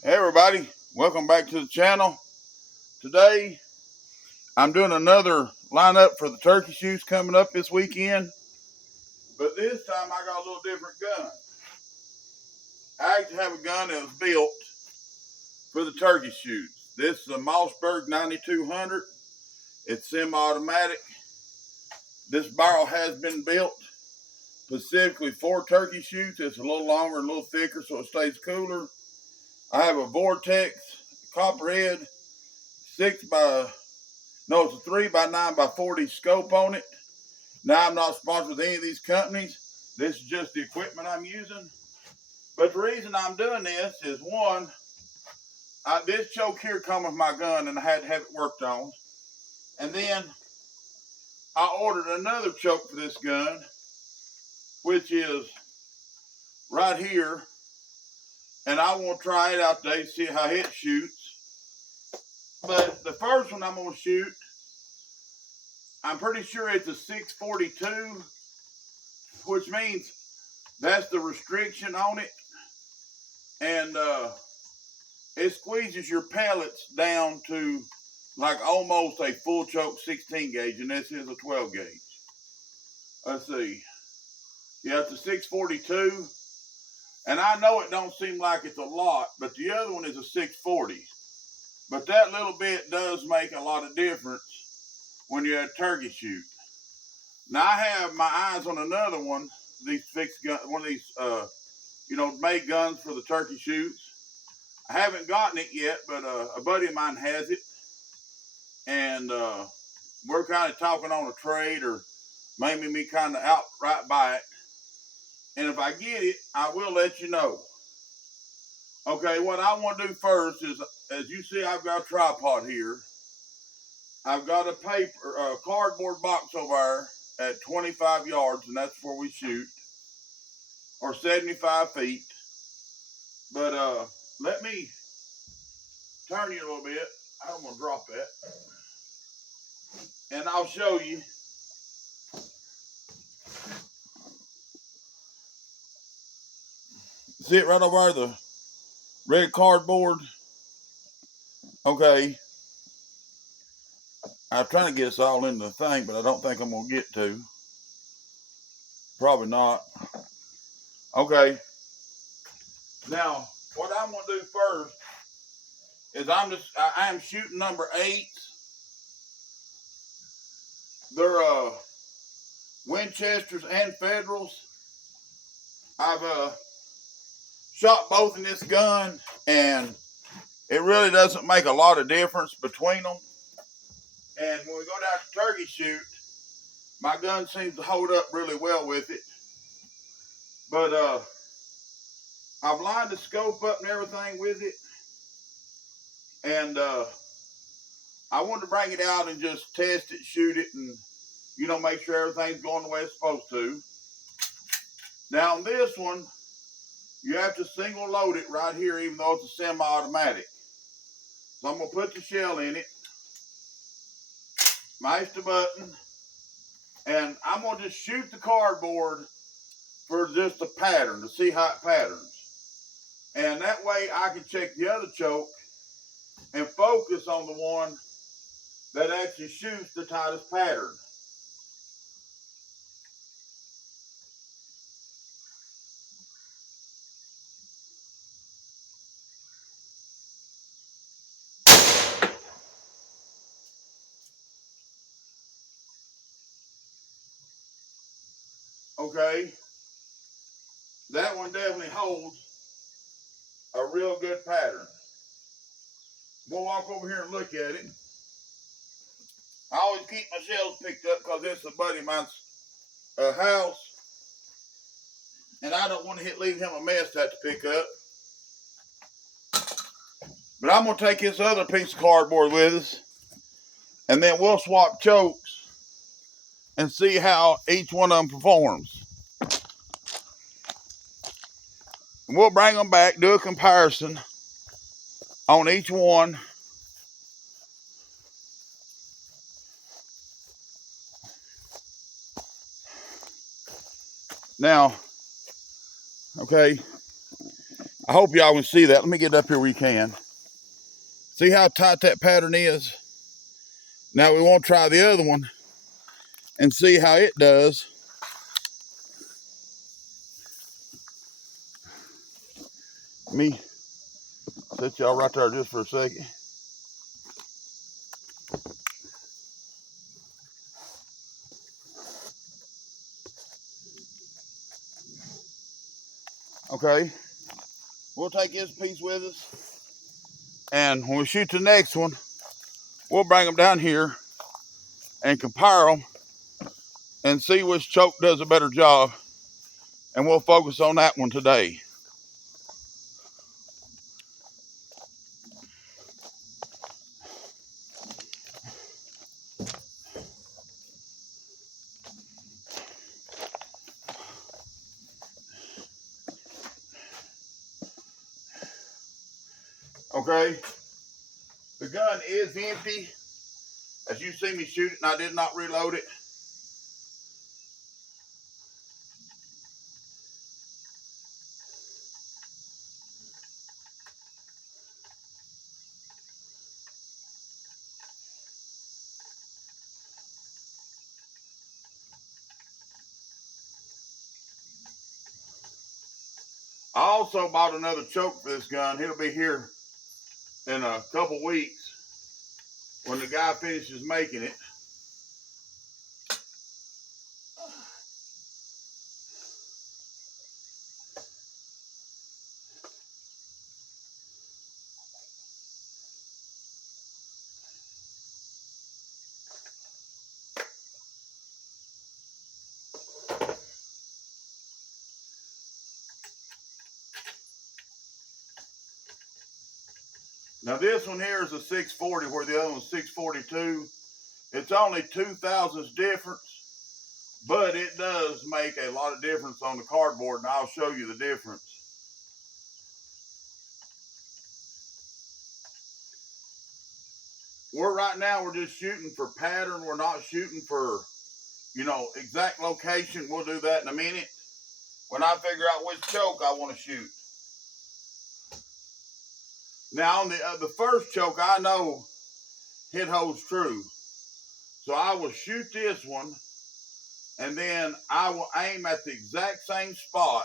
Hey everybody, welcome back to the channel. Today I'm doing another lineup for the turkey shoots coming up this weekend. But this time I got a little different gun. I actually have a gun that was built for the turkey shoots. This is a Mossberg 9200. It's semi-automatic. This barrel has been built specifically for turkey shoots. It's a little longer and a little thicker so it stays cooler. I have a Vortex Copperhead 3x9x40 scope on it. Now, I'm not sponsored with any of these companies. This is just the equipment I'm using. But the reason I'm doing this is, one, this choke here come with my gun and I had to have it worked on. And then I ordered another choke for this gun, which is right here. And I want to try it out today to see how it shoots. But the first one I'm going to shoot, I'm pretty sure it's a 642, which means that's the restriction on it. And it squeezes your pellets down to like almost a full choke 16 gauge, and this is a 12 gauge. Let's see. Yeah, it's a 642. And I know it don't seem like it's a lot, but the other one is a 640. But that little bit does make a lot of difference when you're at a turkey shoot. Now I have my eyes on another one, these fixed gun, one of these made guns for the turkey shoots. I haven't gotten it yet, but a buddy of mine has it. And we're kind of talking on a trade, or maybe me kind of outright buy it. And if I get it, I will let you know. Okay, what I want to do first is, as you see, I've got a tripod here. I've got a cardboard box over there at 25 yards, and that's where we shoot, or 75 feet. But let me turn you a little bit. I don't want to drop that. And I'll show you. See it right over there, the red cardboard? Okay. I'm trying to get us all into the thing, but I don't think I'm going to get to. Probably not. Okay. Now, what I'm going to do first is I am shooting number 8. They're Winchesters and Federals. I've shot both in this gun, and it really doesn't make a lot of difference between them. And when we go down to turkey shoot, my gun seems to hold up really well with it. But I've lined the scope up and everything with it. And I wanted to bring it out and just test it, shoot it, and make sure everything's going the way it's supposed to. Now on this one, you have to single load it right here, even though it's a semi-automatic. So I'm gonna put the shell in it, mash the button, and I'm gonna just shoot the cardboard for just a pattern to see how it patterns. And that way I can check the other choke and focus on the one that actually shoots the tightest pattern. Okay, that one definitely holds a real good pattern. We'll walk over here and look at it. I always keep my shells picked up because this is a buddy of mine's house, and I don't want to leave him a mess to have to pick up. But I'm going to take this other piece of cardboard with us, and then we'll swap chokes and see how each one of them performs. And we'll bring them back, do a comparison on each one. Now, okay, I hope y'all can see that. Let me get up here where you can. See how tight that pattern is? Now we want to try the other one and see how it does. Let me set y'all right there just for a second. Okay, we'll take this piece with us, and when we shoot the next one, we'll bring them down here and compare them and see which choke does a better job, and we'll focus on that one today. Okay, the gun is empty. As you see me shoot it, and I did not reload it. I also bought another choke for this gun. It'll be here in a couple weeks when the guy finishes making it. Now this one here is a 640 where the other one's 642. It's only 2 thousandths difference, but it does make a lot of difference on the cardboard, and I'll show you the difference. Right now we're just shooting for pattern. We're not shooting for, exact location. We'll do that in a minute when I figure out which choke I want to shoot. Now on the first choke, I know it holds true. So I will shoot this one, and then I will aim at the exact same spot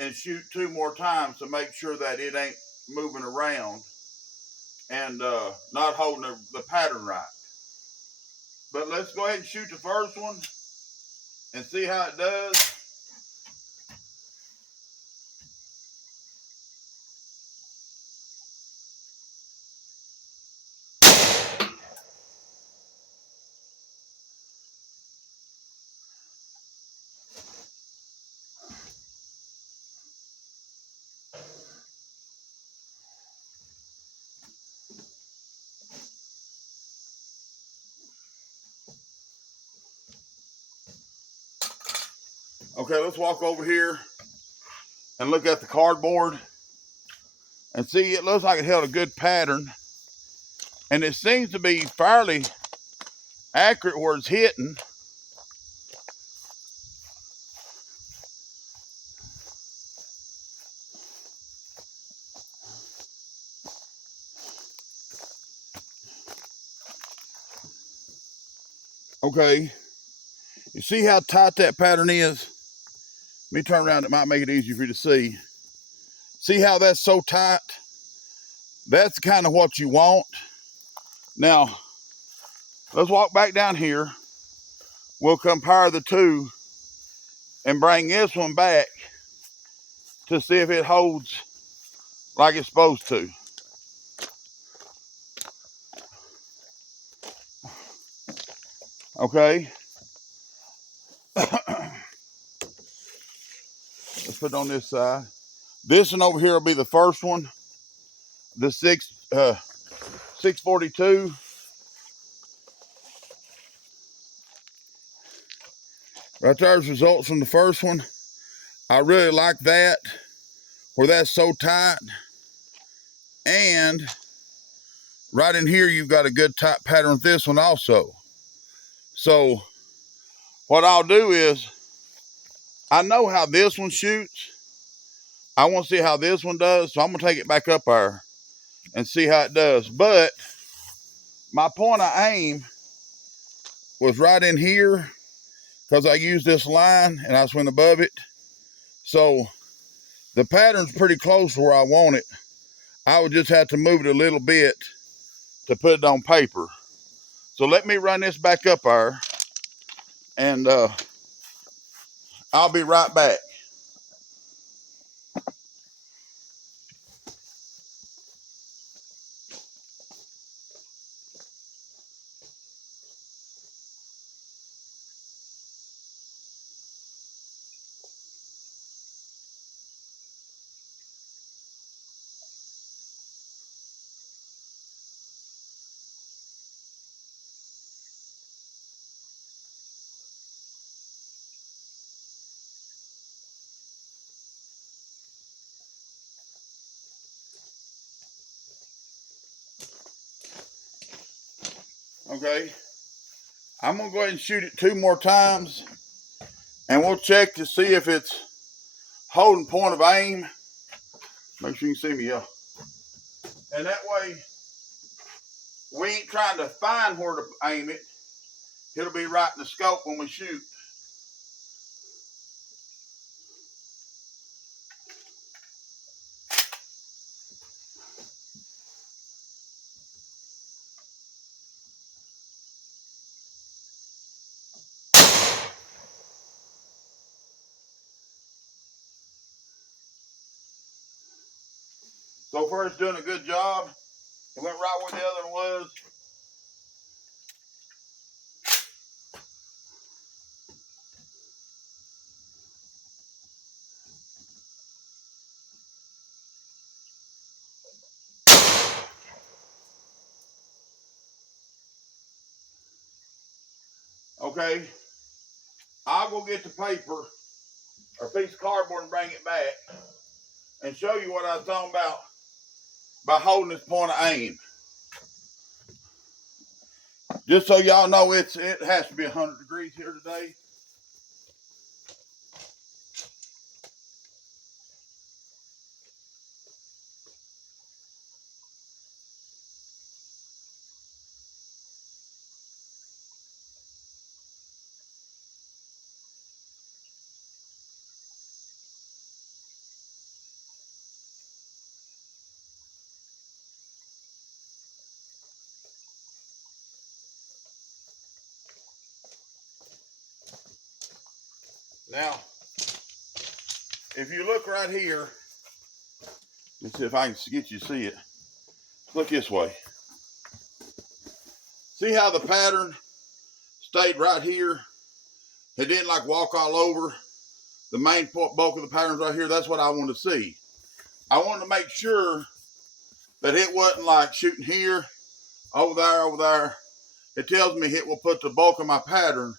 and shoot 2 more times to make sure that it ain't moving around and not holding the pattern right. But let's go ahead and shoot the first one and see how it does. Okay, let's walk over here and look at the cardboard and see. It looks like it held a good pattern, and it seems to be fairly accurate where it's hitting. Okay, you see how tight that pattern is? Let me turn around, it might make it easier for you to see. See how that's so tight? That's kind of what you want. Now, let's walk back down here. We'll compare the two and bring this one back to see if it holds like it's supposed to. Okay. Let's put it on this side. This one over here will be the first one. The 642. Right there's results from the first one. I really like that, where that's so tight. And right in here, you've got a good tight pattern with this one also. So what I'll do is, I know how this one shoots. I want to see how this one does, so I'm going to take it back up there and see how it does. But my point of aim was right in here because I used this line and I just went above it. So the pattern's pretty close to where I want it. I would just have to move it a little bit to put it on paper. So let me run this back up there and I'll be right back. Okay, I'm gonna go ahead and shoot it 2 more times and we'll check to see if it's holding point of aim. Make sure you can see me, yeah. And that way, we ain't trying to find where to aim it. It'll be right in the scope when we shoot. So far, it's doing a good job. It went right where the other one was. Okay, I'll go get the paper or a piece of cardboard and bring it back and show you what I was talking about by holding this point of aim. Just so y'all know, it has to be 100 degrees here today. Now, if you look right here, let's see if I can get you to see it. Look this way. See how the pattern stayed right here? It didn't like walk all over. The main bulk of the pattern's right here. That's what I want to see. I wanted to make sure that it wasn't like shooting here, over there, over there. It tells me it will put the bulk of my pattern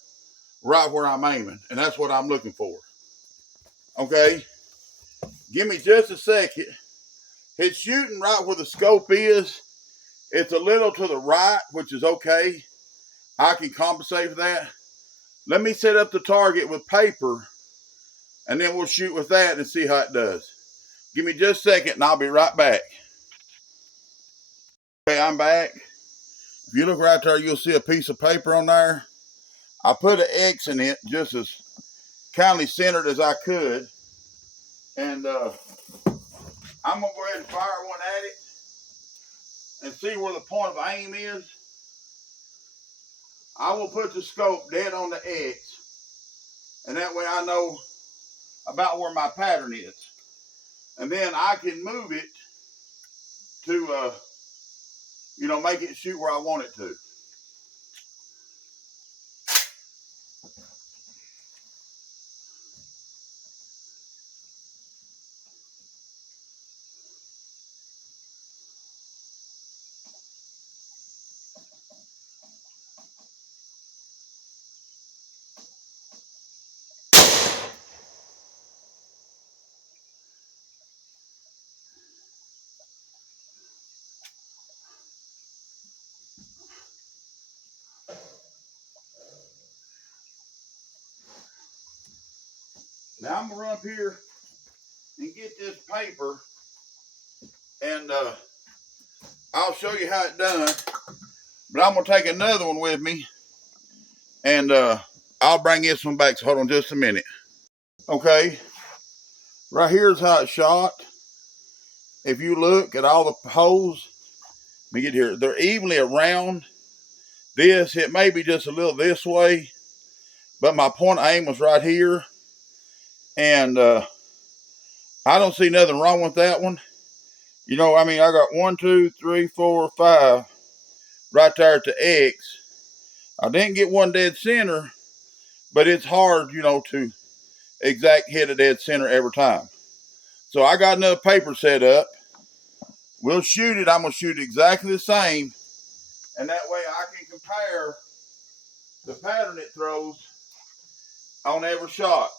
right where I'm aiming. And that's what I'm looking for. Okay. Give me just a second. It's shooting right where the scope is. It's a little to the right, which is okay. I can compensate for that. Let me set up the target with paper and then we'll shoot with that and see how it does. Give me just a second and I'll be right back. Okay, I'm back. If you look right there, you'll see a piece of paper on there. I put an X in it just as kindly centered as I could. And I'm going to go ahead and fire one at it and see where the point of aim is. I will put the scope dead on the X. And that way I know about where my pattern is. And then I can move it to, make it shoot where I want it to. Now I'm going to run up here and get this paper, and I'll show you how it's done. But I'm gonna take another one with me, and I'll bring this one back. So hold on just a minute. Okay, right here's how it's shot. If you look at all the holes, let me get here. They're evenly around this. It may be just a little this way, but my point of aim was right here, and I don't see nothing wrong with that one. You know, I mean, I got 1, 2, 3, 4, 5 right there at the X. I didn't get one dead center, but it's hard, you know, to exact hit a dead center every time. So I got another paper set up. We'll shoot it. I'm going to shoot exactly the same. And that way I can compare the pattern it throws on every shot.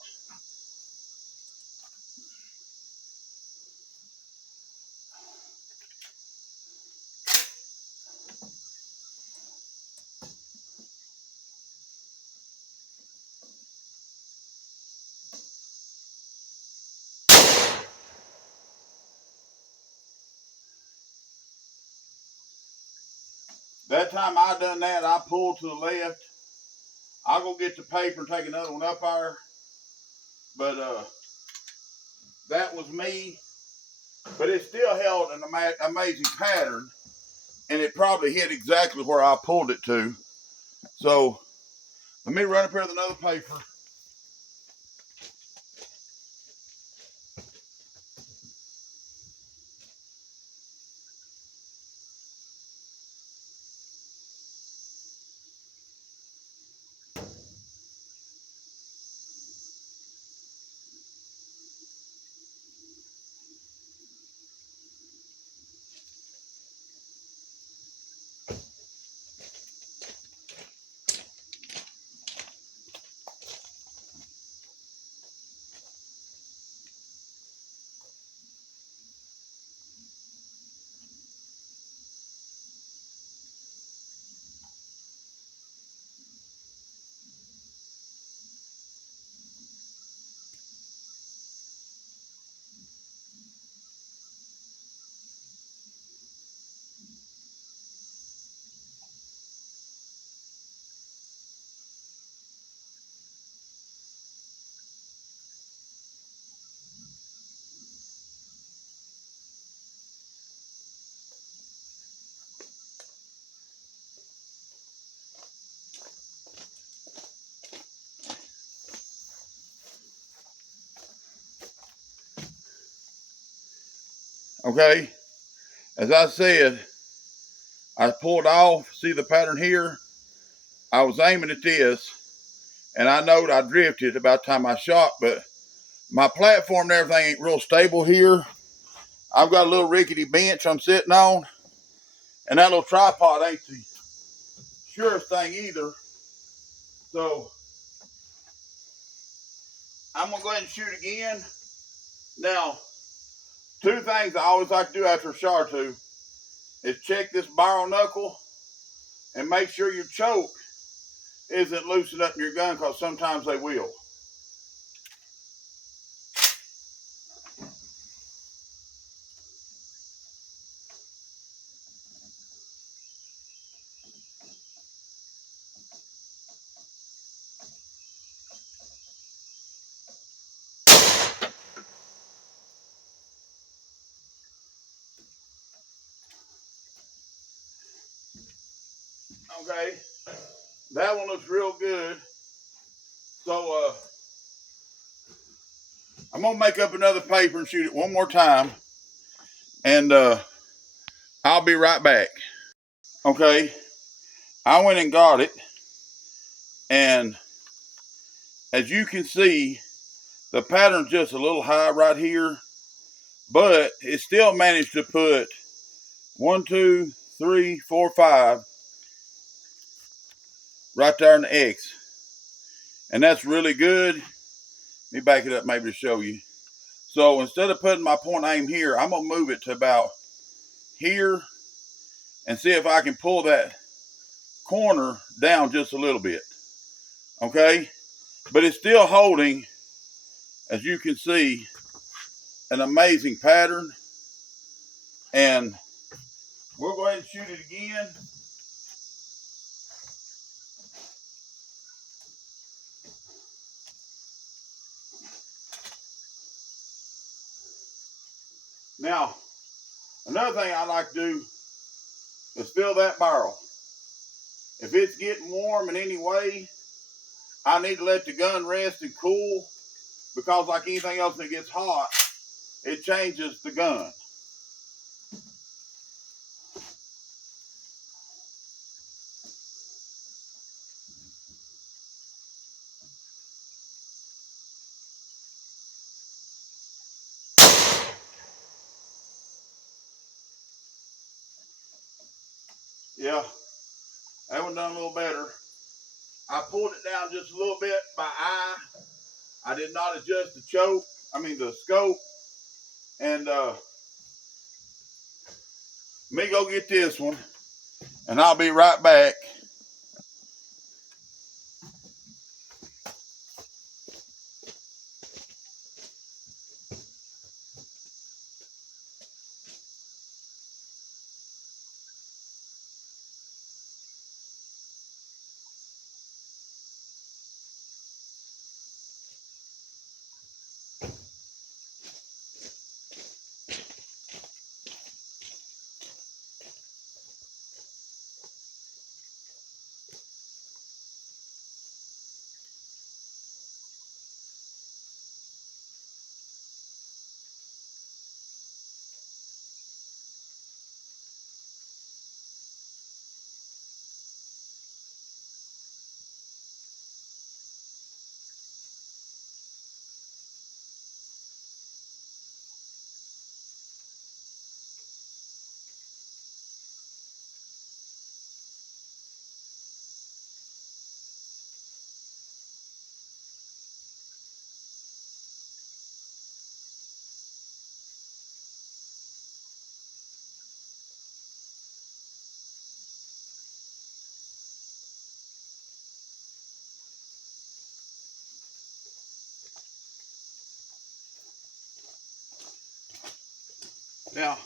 That time I done that, I pulled to the left. I'll go get the paper and take another one up there. But that was me. But it still held an amazing pattern. And it probably hit exactly where I pulled it to. So let me run up here with another paper. Okay, as I said, I pulled off. See the pattern here? I was aiming at this, and I knowed I drifted about the time I shot, but my platform and everything ain't real stable here. I've got a little rickety bench I'm sitting on, and that little tripod ain't the surest thing either. So I'm gonna go ahead and shoot again. Now, two things I always like to do after a shot or two is check this barrel knuckle and make sure your choke isn't loosened up in your gun, because sometimes they will. Okay, that one looks real good. So I'm gonna make up another paper and shoot it one more time, and I'll be right back. Okay, I went and got it, and as you can see, the pattern's just a little high right here, but it still managed to put 1, 2, 3, 4, 5 right there in the X, and that's really good. Let me back it up maybe to show you. So instead of putting my point aim here, I'm gonna move it to about here and see if I can pull that corner down just a little bit. Okay, but it's still holding, as you can see, an amazing pattern. And we'll go ahead and shoot it again. Now, another thing I like to do is fill that barrel. If it's getting warm in any way, I need to let the gun rest and cool, because like anything else that gets hot, it changes the gun. Yeah, that one done a little better. I pulled it down just a little bit by eye. I did not adjust the scope. And let me go get this one, and I'll be right back. Now,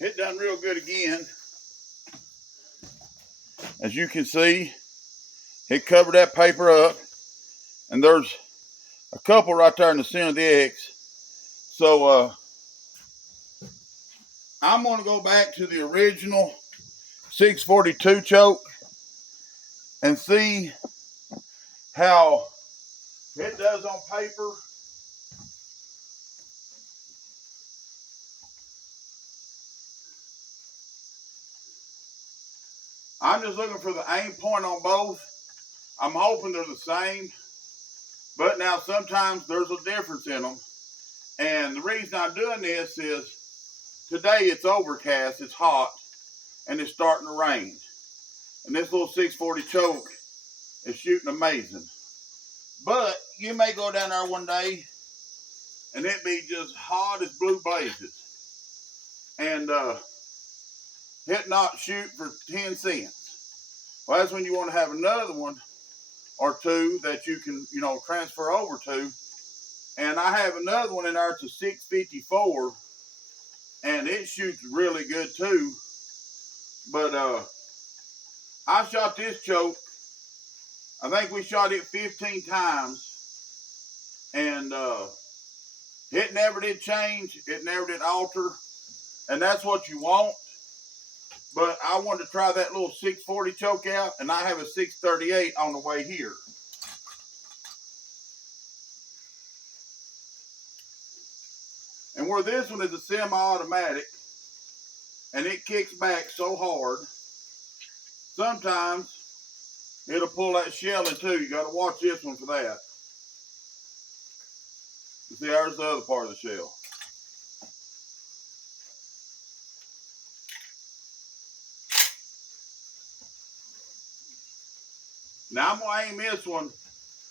it done real good again. As you can see, it covered that paper up, and there's a couple right there in the center of the X. So I'm going to go back to the original 642 choke and see how it does on paper. I'm just looking for the aim point on both. I'm hoping they're the same, but now sometimes there's a difference in them. And the reason I'm doing this is today it's overcast, it's hot, and it's starting to rain. And this little 640 choke is shooting amazing. But you may go down there one day and it be just hot as blue blazes. And it not shoot for 10 cents. Well, that's when you want to have another one or two that you can, transfer over to. And I have another one in there, it's a 654, and it shoots really good too. But I shot this choke, I think we shot it 15 times, and it never did change, it never did alter, and that's what you want. But I wanted to try that little 640 choke out, and I have a 638 on the way here. And where this one is a semi-automatic, and it kicks back so hard, sometimes it'll pull that shell in too. You got to watch this one for that. You see, there's the other part of the shell. Now I'm going to aim this one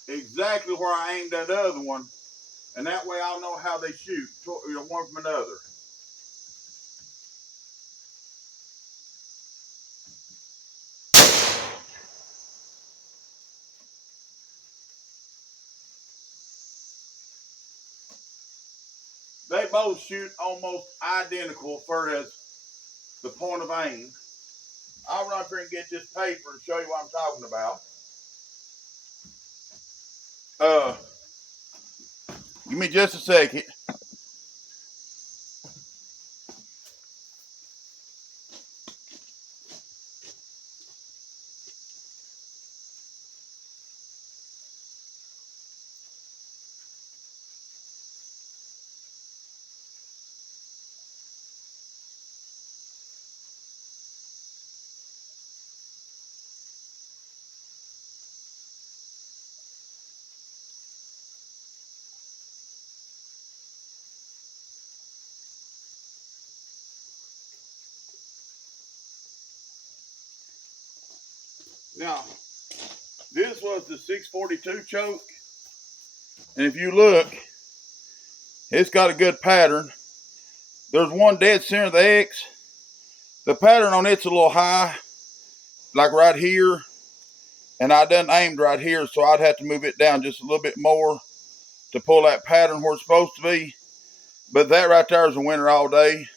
exactly where I aimed that other one, and that way I'll know how they shoot, one from another. They both shoot almost identical for as the point of aim. I'll run up here and get this paper and show you what I'm talking about. Give me just a second. Now, this was the 642 choke. And if you look, it's got a good pattern. There's one dead center of the X. The pattern on it's a little high, like right here. And I done aimed right here, so I'd have to move it down just a little bit more to pull that pattern where it's supposed to be. But that right there is a winner all day.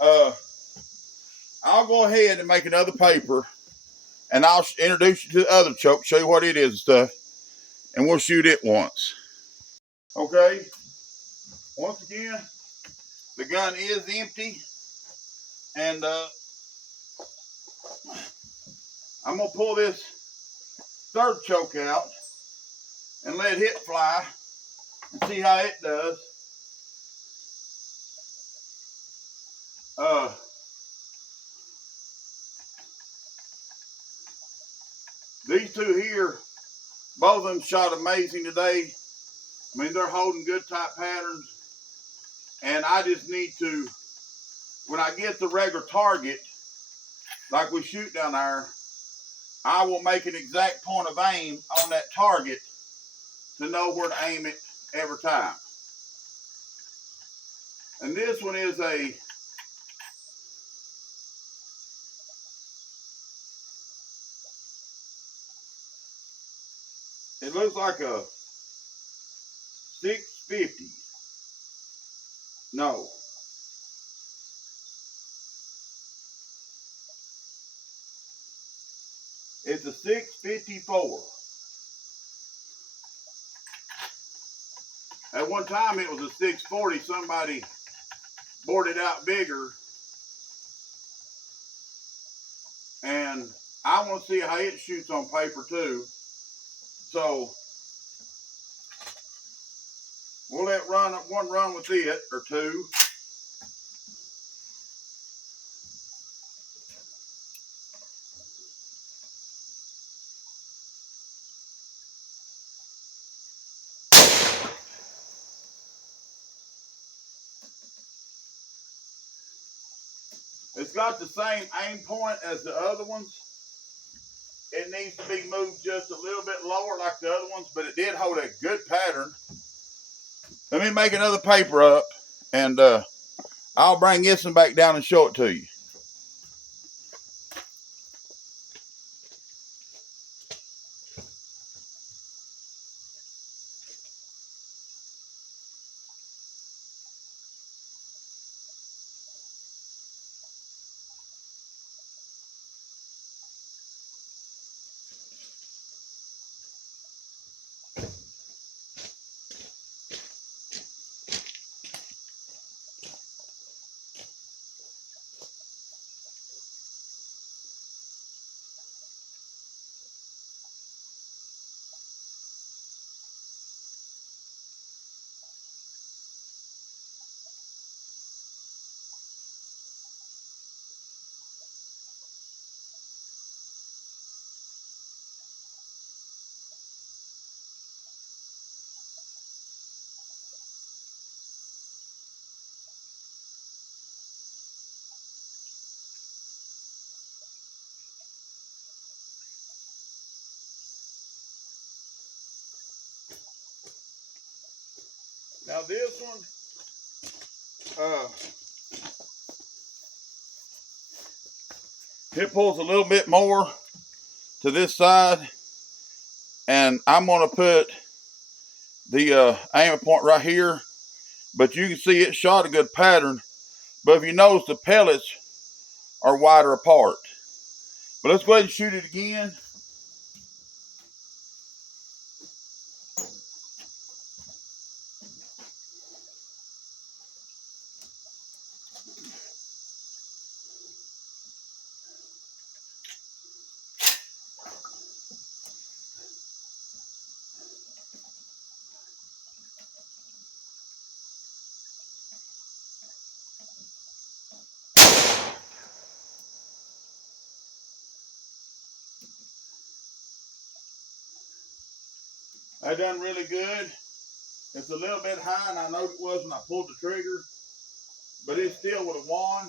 I'll go ahead and make another paper, and I'll introduce you to the other choke, show you what it is and stuff, and we'll shoot it once. Okay, once again, the gun is empty, and I'm gonna pull this third choke out and let it fly and see how it does. These two here, both of them shot amazing today. I mean, they're holding good tight patterns, and I just need to, when I get the regular target, like we shoot down there, I will make an exact point of aim on that target to know where to aim it every time. And this one is it looks like a 650. No. It's a 654. At one time it was a 640. Somebody bored it out bigger. And I want to see how it shoots on paper too. So we'll let one run with it, or two. It's got the same aim point as the other ones. It needs to be moved just a little bit lower like the other ones, but it did hold a good pattern. Let me make another paper up, and I'll bring this one back down and show it to you. Now this one, it pulls a little bit more to this side, and I'm going to put the aiming point right here, but you can see it shot a good pattern. But if you notice, the pellets are wider apart. But let's go ahead and shoot it again. I done really good. It's a little bit high, and I know it was when I pulled the trigger, but it still would have won.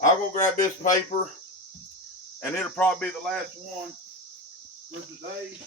I'll go grab this paper, and it'll probably be the last one for today.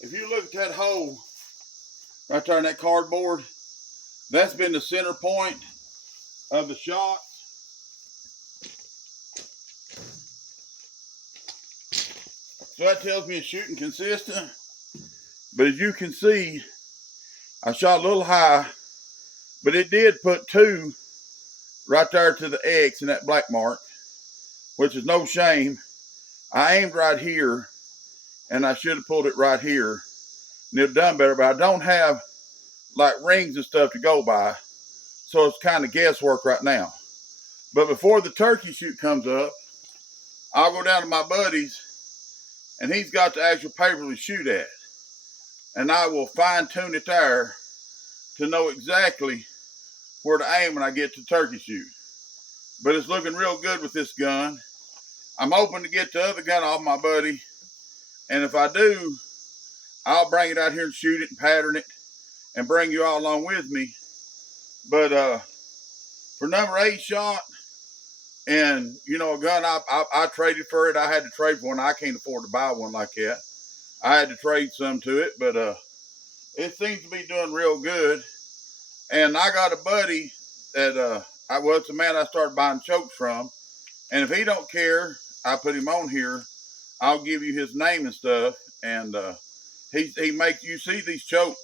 If you look at that hole right there in that cardboard, that's been the center point of the shot. So that tells me it's shooting consistent. But as you can see, I shot a little high, but it did put 2 right there to the X in that black mark, which is no shame. I aimed right here, and I should have pulled it right here, and it'd done better, but I don't have like rings and stuff to go by, so it's kind of guesswork right now. But before the turkey shoot comes up, I'll go down to my buddy's, and he's got the actual paper to shoot at, and I will fine tune it there to know exactly where to aim when I get to turkey shoot. But it's looking real good with this gun. I'm hoping to get the other gun off my buddy, and if I do, I'll bring it out here and shoot it and pattern it and bring you all along with me. But for number 8 shot, and you know, a gun I traded for it. I had to trade for one. I can't afford to buy one like that. I had to trade some to it, but it seems to be doing real good. And I got a buddy that it's a man I started buying chokes from, and if he don't care, I put him on here. I'll give you his name and stuff, and he makes you see these chokes.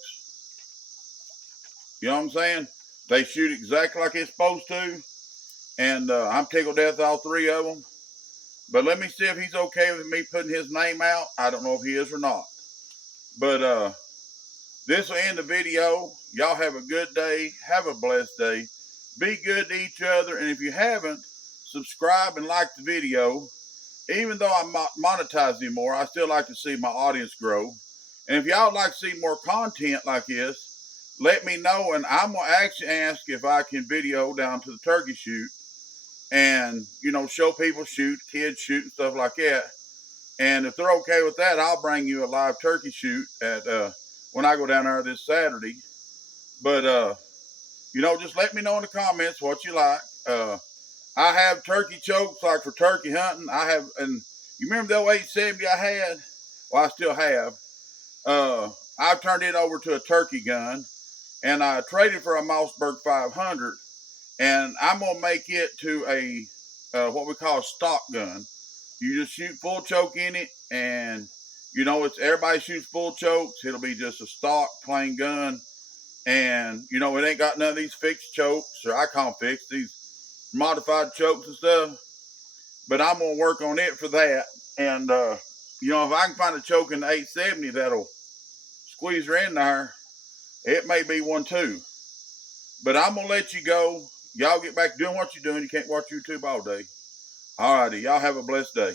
You know what I'm saying? They shoot exactly like it's supposed to, and I'm tickled death all 3 of them. But let me see if he's okay with me putting his name out. I don't know if he is or not. But this will end the video. Y'all have a good day. Have a blessed day. Be good to each other. And if you haven't, subscribe and like the video. Even though I'm not monetized anymore, I still like to see my audience grow. And if y'all like to see more content like this, let me know. And I'm going to actually ask if I can video down to the turkey shoot. And, you know, show people shoot, kids shoot, and stuff like that. And if they're okay with that, I'll bring you a live turkey shoot at when I go down there this Saturday. But you know, just let me know in the comments what you like. I have turkey chokes like for turkey hunting. I have, and you remember the old 870 I had? Well, I still have. I've turned it over to a turkey gun, and I traded for a Mossberg 500. And I'm gonna make it to a what we call a stock gun. You just shoot full choke in it, and you know, it's everybody shoots full chokes. It'll be just a stock plain gun, and you know, it ain't got none of these fixed chokes, or I call them fixed, these modified chokes and stuff. But I'm gonna work on it for that. And you know, if I can find a choke in the 870 that'll squeeze her in there, it may be one too. But I'm gonna let you go. Y'all get back to doing what you're doing. You can't watch YouTube all day. All righty. Y'all have a blessed day.